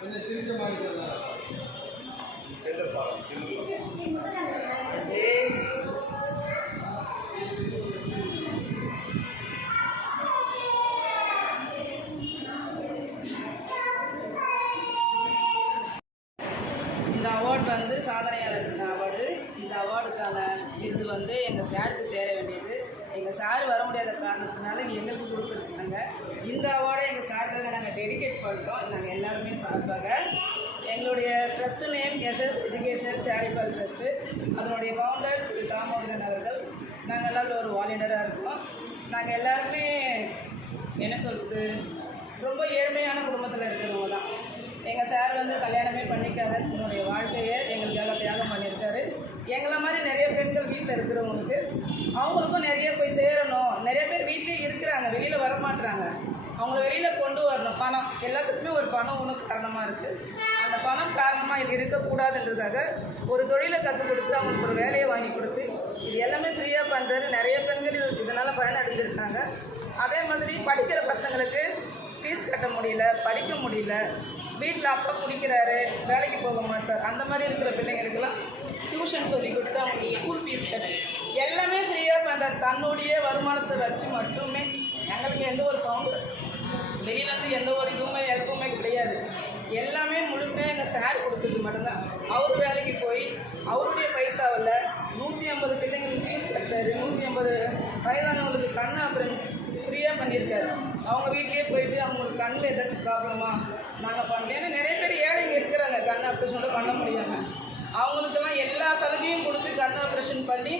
கொஞ்சம் சிரிச்ச மாதிரி இந்த அவார்டு வந்து சாதனையாளர் அவார்டு. இந்த அவார்டுக்கான விருது வந்து எங்கள் சாருக்கு சேர வேண்டியது. எங்கள் சார் வர முடியாத காரணத்தினால எங்களுக்கு கொடுத்துருக்காங்க. இந்த அவார்டை எங்கள் சாருக்காக நாங்கள் டெடிகேட் பண்ணுறோம். நாங்கள் எல்லாருமே சார்பாக எங்களுடைய trust name SS educational charitable trust. அதனுடைய ஃபவுண்டர் திரு தாமோதரன் அவர்கள். நாங்கள் எல்லாரும் ஒரு வாலண்டியராக இருக்கோம். நாங்கள் எல்லாருமே என்ன சொல்கிறது, ரொம்ப ஏழ்மையான குடும்பத்தில் இருக்கிறவங்க தான். எங்கள் சார் வந்து கல்யாணமே பண்ணிக்காத தன்னுடைய வாழ்க்கையை எங்களுக்காக தியாகம் பண்ணியிருக்காரு. எங்களை மாதிரி நிறைய பெண்கள் வீட்டில் இருக்கிறவங்களுக்கு அவங்களுக்கும் நிறைய போய் சேரணும். நிறைய பேர் வீட்லேயே இருக்கிறாங்க, வெளியில் வரமாட்டுறாங்க. அவங்கள வெளியில் கொண்டு வரணும். பணம் எல்லாத்துக்குமே ஒரு பணம் ஒன்று காரணமாக இருக்குது. அந்த பணம் காரணமாக இது இருக்கக்கூடாதுன்றதுக்காக ஒரு தொழிலை கற்றுக் கொடுத்து அவங்களுக்கு ஒரு வேலையை வாங்கி கொடுத்து இது எல்லாமே ஃப்ரீயாக பண்ணுறாரு. நிறைய பெண்கள் இதனால் பயனடைஞ்சிருக்காங்க. அதே மாதிரி படிக்கிற பசங்களுக்கு ஃபீஸ் கட்ட முடியல, படிக்க முடியல, வீட்டில் அப்பா குடிக்கிறாரு, வேலைக்கு போக மாட்டார், அந்த மாதிரி இருக்கிற பிள்ளைங்களுக்கெல்லாம் டியூஷன் சொல்லி கொடுத்து அவங்களுக்கு ஸ்கூல் ஃபீஸ் கட்டு எல்லாமே ஃப்ரீயாக பண்ணுறாரு. தன்னுடைய வருமானத்தை வச்சு மட்டுமே. எங்களுக்கு எந்த ஒரு ஃபவுண்டர் வெளியிலேருந்து எந்த ஒரு இதுவுமே ஹெல்ப்புமே கிடையாது. எல்லாமே முழுமையாக எங்கள் சார் கொடுத்தது மட்டும்தான். அவர் வேலைக்கு போய் அவருடைய பைசாவில் 150 பிள்ளைங்களுக்கு ஃபீஸ் கட்டுறாரு. 150 வயதானவங்களுக்கு கண் ஆப்ரேஷன் ஃப்ரீயாக பண்ணியிருக்காரு. அவங்க வீட்லேயே போயிட்டு அவங்களுக்கு கண்ணில் ஏதாச்சும் ப்ராப்ளமா நாங்கள் பண்ணுறோம். ஏன்னா நிறைய பேர் ஏழைங்க இருக்கிறாங்க கண் ஆப்ரேஷனோட பண்ண முடியாமல். அவங்களுக்கெல்லாம் எல்லா சலுகையும் கொடுத்து கண் ஆப்ரேஷன் பண்ணி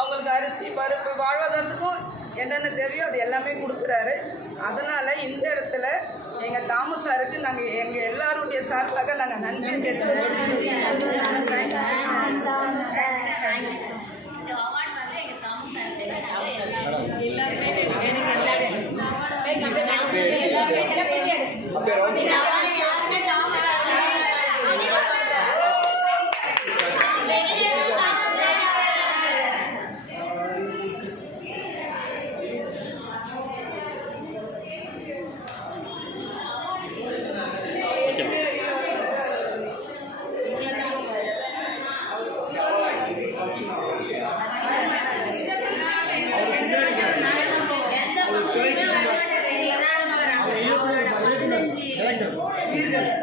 அவங்களுக்கு அரிசி பருப்பு வாழ்வாதாரத்துக்கும் என்னென்ன தேவையோ அது எல்லாமே கொடுக்குறாரு. அதனால் இந்த இடத்துல எங்கள் தாமு சாருக்கு நாங்கள் எங்கள் எல்லாருடைய சார்பாக நாங்கள் நன்றி தெரிவிக்கிறோம். Director.